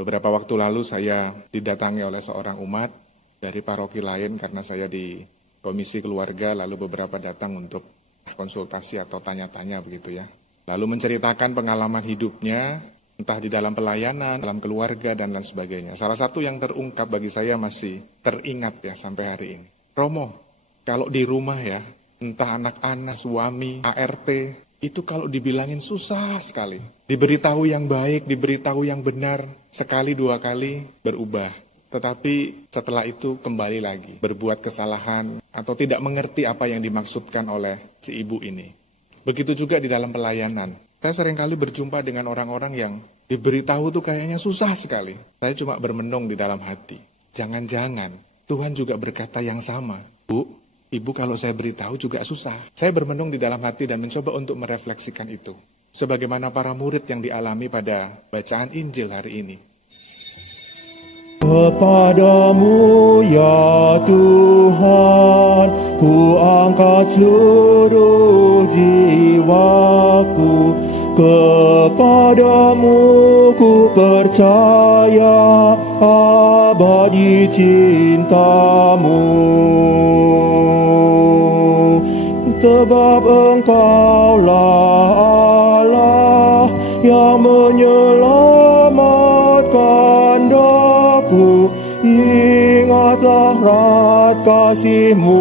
Beberapa waktu lalu saya didatangi oleh seorang umat dari paroki lain karena saya di komisi keluarga, lalu beberapa datang untuk konsultasi atau tanya-tanya begitu ya. Lalu menceritakan pengalaman hidupnya, entah di dalam pelayanan, dalam keluarga, dan lain sebagainya. Salah satu yang terungkap bagi saya masih teringat ya sampai hari ini. Romo, kalau di rumah ya, entah anak-anak, suami, ART, itu kalau dibilangin susah sekali. Diberitahu yang baik, diberitahu yang benar, sekali dua kali berubah. Tetapi setelah itu kembali lagi, berbuat kesalahan atau tidak mengerti apa yang dimaksudkan oleh si ibu ini. Begitu juga di dalam pelayanan. Saya seringkali berjumpa dengan orang-orang yang diberitahu tuh kayaknya susah sekali. Saya cuma bermenung di dalam hati. Jangan-jangan Tuhan juga berkata yang sama. Bu, ibu kalau saya beritahu juga susah. Saya bermenung di dalam hati dan mencoba untuk merefleksikan itu. Sebagaimana para murid yang dialami pada bacaan Injil hari ini. Kepadamu ya Tuhan, ku angkat seluruh jiwaku. Kepadamu ku percaya abadi cintamu. Sebab Engkaulah Allah yang menyelamatkan daku. Ingatlah rat kasih-Mu,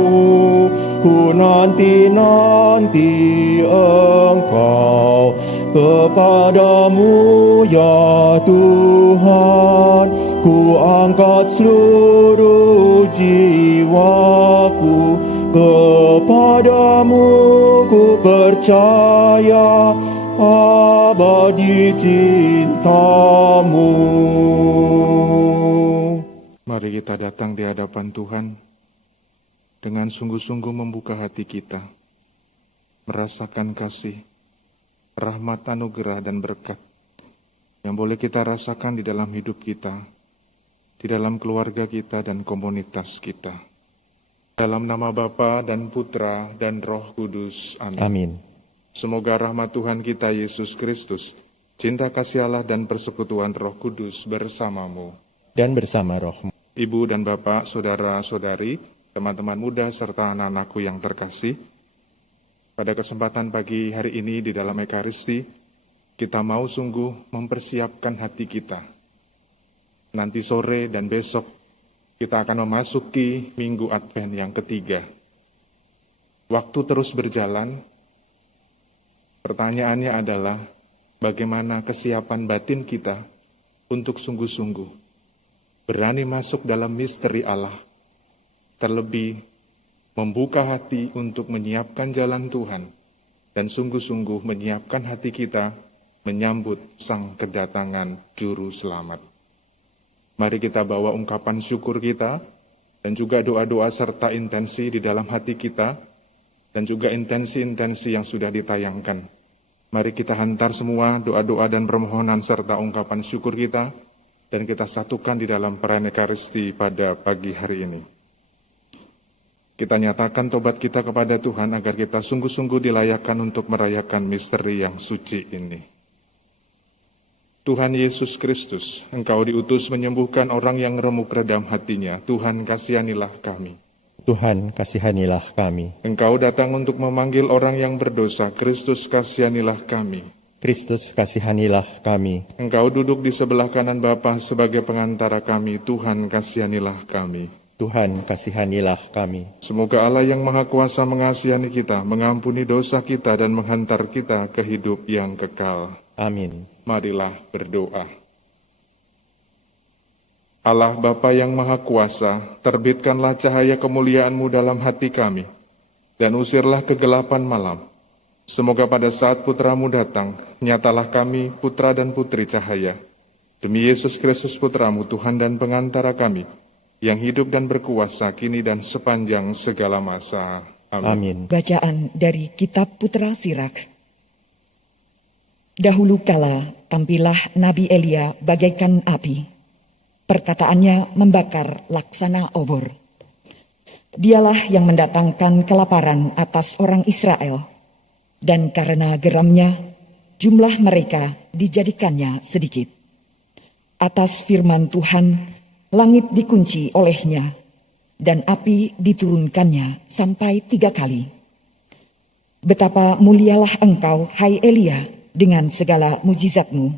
ku nanti-nanti Engkau. Kepadamu ya Tuhan, ku angkat seluruh jiwaku. Kepadamu ku percaya abadi cintamu. Mari kita datang di hadapan Tuhan dengan sungguh-sungguh membuka hati kita, merasakan kasih, rahmat, anugerah, dan berkat yang boleh kita rasakan di dalam hidup kita, di dalam keluarga kita dan komunitas kita. Dalam nama Bapa dan Putra dan Roh Kudus. Amin. Amin. Semoga rahmat Tuhan kita Yesus Kristus, cinta kasih Allah dan persekutuan Roh Kudus bersamamu. Dan bersama rohmu. Ibu dan Bapak, saudara-saudari, teman-teman muda serta anak-anakku yang terkasih, pada kesempatan pagi hari ini di dalam Ekaristi, kita mau sungguh mempersiapkan hati kita. Nanti sore dan besok, kita akan memasuki Minggu Advent yang ketiga. Waktu terus berjalan, pertanyaannya adalah bagaimana kesiapan batin kita untuk sungguh-sungguh berani masuk dalam misteri Allah, terlebih membuka hati untuk menyiapkan jalan Tuhan, dan sungguh-sungguh menyiapkan hati kita menyambut Sang kedatangan Juru Selamat. Mari kita bawa ungkapan syukur kita, dan juga doa-doa serta intensi di dalam hati kita, dan juga intensi-intensi yang sudah ditayangkan. Mari kita hantar semua doa-doa dan permohonan serta ungkapan syukur kita, dan kita satukan di dalam perayaan Ekaristi pada pagi hari ini. Kita nyatakan tobat kita kepada Tuhan agar kita sungguh-sungguh dilayakkan untuk merayakan misteri yang suci ini. Tuhan Yesus Kristus, Engkau diutus menyembuhkan orang yang remuk redam hatinya. Tuhan kasihanilah kami. Tuhan kasihanilah kami. Engkau datang untuk memanggil orang yang berdosa. Kristus kasihanilah kami. Kristus kasihanilah kami. Engkau duduk di sebelah kanan Bapa sebagai pengantara kami. Tuhan kasihanilah kami. Tuhan kasihanilah kami. Semoga Allah yang Maha Kuasa mengasihani kita, mengampuni dosa kita, dan menghantar kita ke hidup yang kekal. Amin. Marilah berdoa. Allah Bapa yang Maha Kuasa, terbitkanlah cahaya kemuliaan-Mu dalam hati kami, dan usirlah kegelapan malam. Semoga pada saat Putra-Mu datang, nyatalah kami putra dan putri cahaya. Demi Yesus Kristus Putra-Mu, Tuhan dan pengantara kami, yang hidup dan berkuasa kini dan sepanjang segala masa. Amin. Bacaan dari Kitab Putra Sirak. Dahulu kala tampillah Nabi Elia bagaikan api. Perkataannya membakar laksana obor. Dialah yang mendatangkan kelaparan atas orang Israel. Dan karena geramnya, jumlah mereka dijadikannya sedikit. Atas firman Tuhan, langit dikunci olehnya, dan api diturunkannya sampai 3 kali. Betapa mulialah engkau, hai Elia, dengan segala mujizatmu.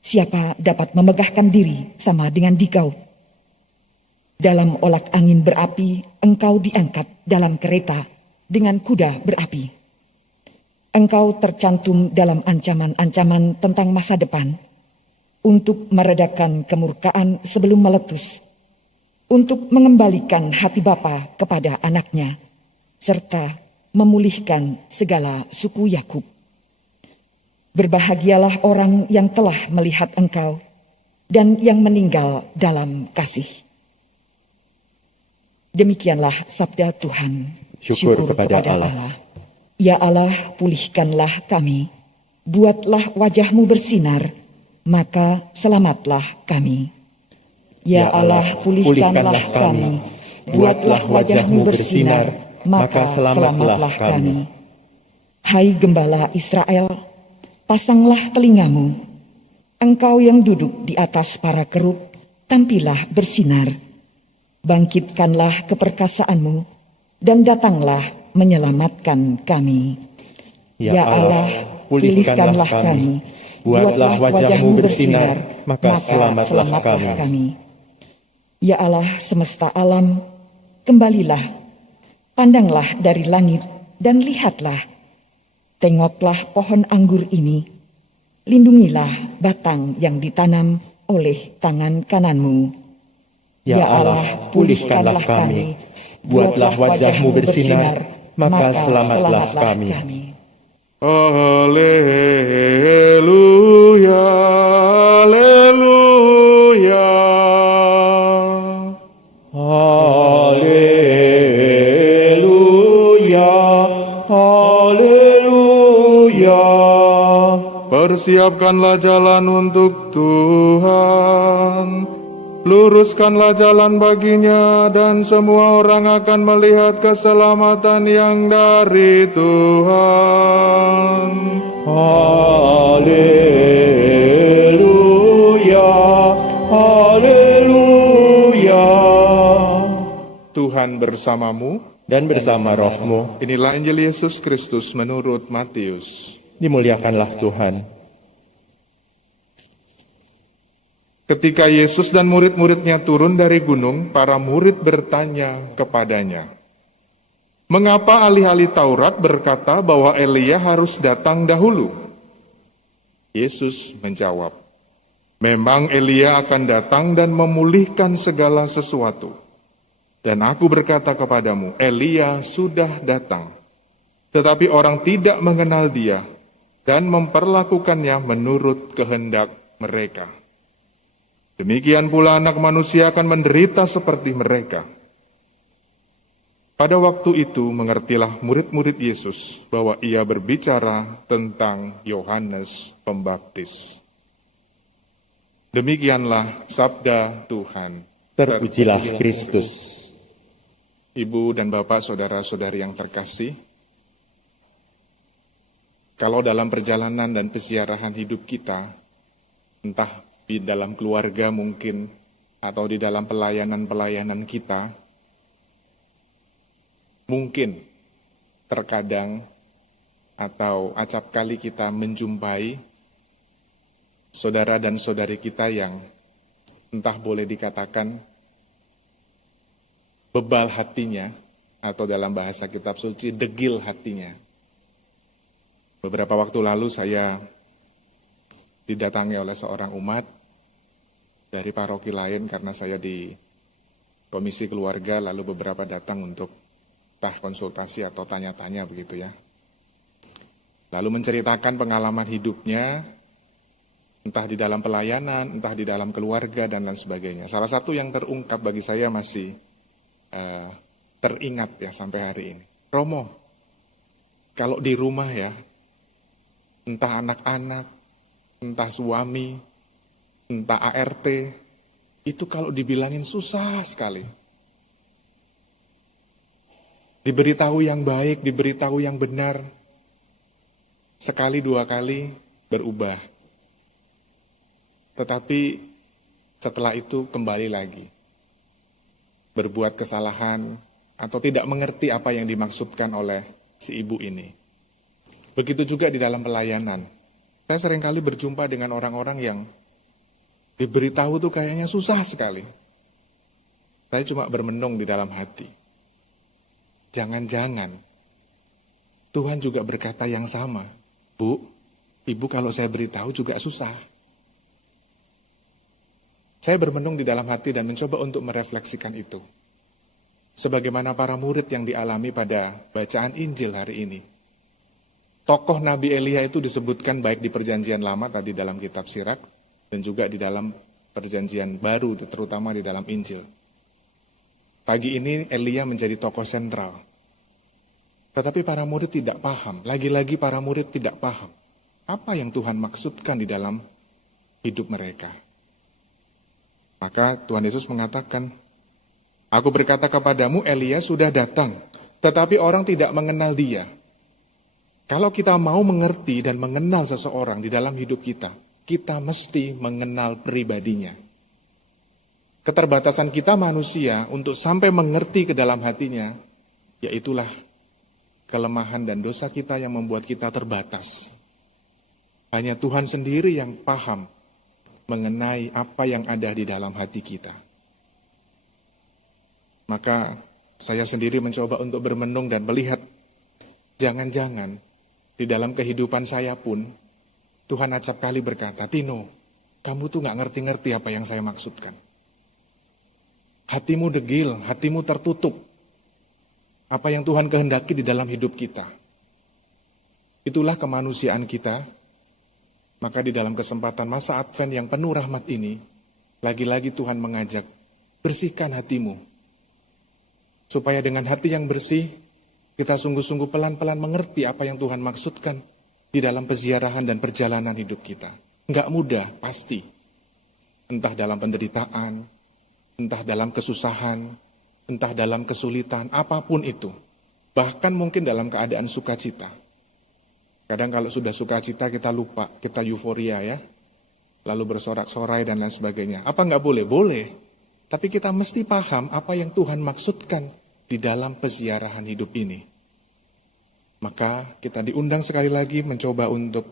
Siapa dapat memegahkan diri sama dengan dikau? Dalam olak angin berapi, engkau diangkat dalam kereta dengan kuda berapi. Engkau tercantum dalam ancaman-ancaman tentang masa depan, untuk meredakan kemurkaan sebelum meletus, untuk mengembalikan hati bapa kepada anaknya, serta memulihkan segala suku Yakub. Berbahagialah orang yang telah melihat engkau dan yang meninggal dalam kasih. Demikianlah sabda Tuhan. Syukur kepada Allah. Ya Allah, pulihkanlah kami, buatlah wajah-Mu bersinar, maka selamatlah kami. Ya Allah, pulihkanlah kami, buatlah wajah-Mu bersinar, maka selamatlah kami. Hai Gembala Israel, pasanglah telingamu. Engkau yang duduk di atas para kerub, tampillah bersinar. Bangkitkanlah keperkasaanmu, dan datanglah menyelamatkan kami. Ya Allah, pulihkanlah kami, buatlah wajah-Mu bersinar, maka selamatlah kami. Ya Allah semesta alam, kembalilah, pandanglah dari langit dan lihatlah. Tengoklah pohon anggur ini, lindungilah batang yang ditanam oleh tangan kanan-Mu. Ya Allah, pulihkanlah kami, buatlah wajah-Mu bersinar, maka selamatlah kami. Haleluya, haleluya. Haleluya, haleluya. Persiapkanlah jalan untuk Tuhan, luruskanlah jalan baginya, dan semua orang akan melihat keselamatan yang dari Tuhan. Haleluya, haleluya. Tuhan bersamamu. Dan bersama rohmu, Inilah Injil Yesus Kristus menurut Matius. dimuliakanlah Tuhan. Ketika Yesus dan murid-muridnya turun dari gunung, para murid bertanya kepadanya, "Mengapa ahli-ahli Taurat berkata bahwa Elia harus datang dahulu?" Yesus menjawab, "Memang Elia akan datang dan memulihkan segala sesuatu. Dan aku berkata kepadamu, Elia sudah datang, tetapi orang tidak mengenal dia dan memperlakukannya menurut kehendak mereka. Demikian pula Anak Manusia akan menderita seperti mereka." Pada waktu itu mengertilah murid-murid Yesus bahwa ia berbicara tentang Yohanes Pembaptis. Demikianlah sabda Tuhan. Terpujilah Kristus. Ibu dan Bapak, saudara-saudari yang terkasih, kalau dalam perjalanan dan pesiarahan hidup kita, entah di dalam keluarga mungkin, atau di dalam pelayanan-pelayanan kita, mungkin terkadang atau acap kali kita menjumpai saudara dan saudari kita yang entah boleh dikatakan bebal hatinya, atau dalam bahasa kitab suci, degil hatinya. Beberapa waktu lalu saya didatangi oleh seorang umat dari paroki lain karena saya di komisi keluarga, lalu beberapa datang untuk konsultasi atau tanya-tanya begitu ya. Lalu menceritakan pengalaman hidupnya, entah di dalam pelayanan, entah di dalam keluarga, dan lain sebagainya. Salah satu yang terungkap bagi saya masih teringat ya sampai hari ini. Romo, kalau di rumah ya, entah anak-anak, entah suami, entah ART, itu kalau dibilangin susah sekali. Diberitahu yang baik, diberitahu yang benar, sekali dua kali berubah. Tetapi Setelah itu kembali lagi. Berbuat kesalahan atau tidak mengerti apa yang dimaksudkan oleh si ibu ini. Begitu juga di dalam pelayanan. Saya seringkali berjumpa dengan orang-orang yang diberitahu tuh kayaknya susah sekali. Saya cuma bermenung di dalam hati. Jangan-jangan Tuhan juga berkata yang sama. Bu, ibu kalau saya beritahu juga susah. Saya bermenung di dalam hati dan mencoba untuk merefleksikan itu. Sebagaimana para murid yang dialami pada bacaan Injil hari ini. Tokoh Nabi Elia itu disebutkan baik di perjanjian lama tadi dalam kitab Sirak, dan juga di dalam perjanjian baru, terutama di dalam Injil. Pagi ini Elia menjadi tokoh sentral. Tetapi para murid tidak paham, lagi-lagi para murid tidak paham apa yang Tuhan maksudkan di dalam hidup mereka. Maka Tuhan Yesus mengatakan, Aku berkata kepadamu, Elia sudah datang, tetapi orang tidak mengenal dia. Kalau kita mau mengerti dan mengenal seseorang di dalam hidup kita, kita mesti mengenal pribadinya. Keterbatasan kita manusia untuk sampai mengerti ke dalam hatinya, yaitulah kelemahan dan dosa kita yang membuat kita terbatas. Hanya Tuhan sendiri yang paham mengenai apa yang ada di dalam hati kita. Maka saya sendiri mencoba untuk bermenung dan melihat, jangan-jangan di dalam kehidupan saya pun, Tuhan acap kali berkata, Tino, kamu tuh gak ngerti-ngerti apa yang saya maksudkan. Hatimu degil, hatimu tertutup. Apa yang Tuhan kehendaki di dalam hidup kita. Itulah kemanusiaan kita. Maka di dalam kesempatan masa Advent yang penuh rahmat ini, lagi-lagi Tuhan mengajak, bersihkan hatimu. Supaya dengan hati yang bersih, kita sungguh-sungguh pelan-pelan mengerti apa yang Tuhan maksudkan di dalam peziarahan dan perjalanan hidup kita. Enggak mudah, pasti. Entah dalam penderitaan, entah dalam kesusahan, entah dalam kesulitan, apapun itu. Bahkan mungkin dalam keadaan sukacita. Kadang kalau sudah sukacita kita lupa, kita euforia ya. Lalu bersorak-sorai dan lain sebagainya. Apa enggak boleh? Boleh. Tapi kita mesti paham apa yang Tuhan maksudkan di dalam peziarahan hidup ini. Maka kita diundang sekali lagi mencoba untuk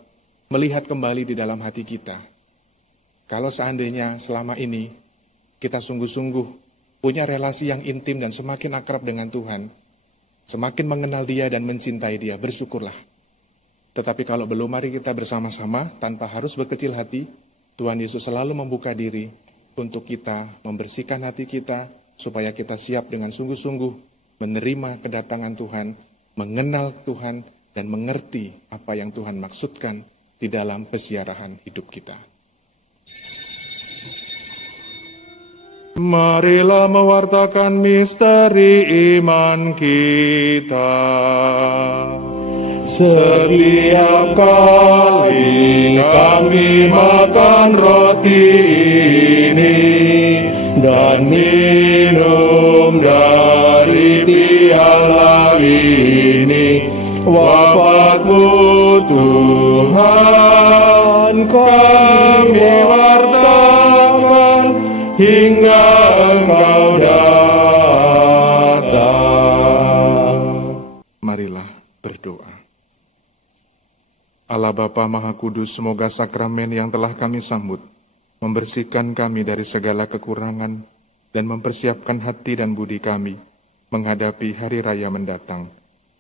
melihat kembali di dalam hati kita. Kalau seandainya selama ini kita sungguh-sungguh punya relasi yang intim dan semakin akrab dengan Tuhan, semakin mengenal Dia dan mencintai Dia, bersyukurlah. Tetapi kalau belum, mari kita bersama-sama tanpa harus berkecil hati, Tuhan Yesus selalu membuka diri untuk kita membersihkan hati kita, supaya kita siap dengan sungguh-sungguh menerima kedatangan Tuhan, mengenal Tuhan, dan mengerti apa yang Tuhan maksudkan di dalam peziarahan hidup kita. Marilah mewartakan misteri iman kita. Setiap kali kami makan roti ini dan minum dari piala ini, wafat-Mu Tuhan kami wartakan hingga Engkau datang. Marilah berdoa. Allah Bapa Maha Kudus, semoga sakramen yang telah kami sambut membersihkan kami dari segala kekurangan dan mempersiapkan hati dan budi kami menghadapi hari raya mendatang.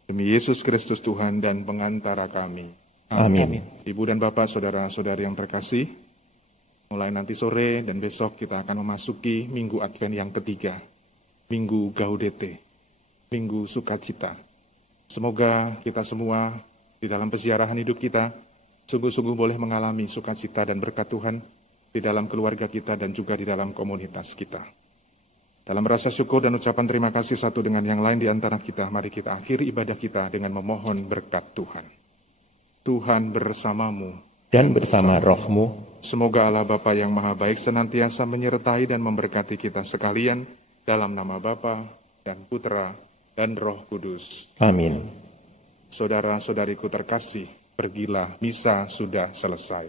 Demi Yesus Kristus Tuhan dan pengantara kami. Amin. Ibu dan Bapak, saudara-saudari yang terkasih, mulai nanti sore dan besok kita akan memasuki Minggu Advent yang ketiga, Minggu Gaudete, Minggu Sukacita. Semoga kita semua di dalam peziarahan hidup kita sungguh-sungguh boleh mengalami sukacita dan berkat Tuhan di dalam keluarga kita dan juga di dalam komunitas kita. Dalam rasa syukur dan ucapan terima kasih satu dengan yang lain di antara kita, mari kita akhiri ibadah kita dengan memohon berkat Tuhan. Tuhan bersamamu Dan bersama rohmu, Semoga Allah Bapa yang Maha Baik senantiasa menyertai dan memberkati kita sekalian dalam nama Bapa dan Putra dan Roh Kudus. amin. Saudara-saudariku terkasih, pergilah, misa sudah selesai.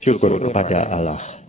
Syukur kepada Allah.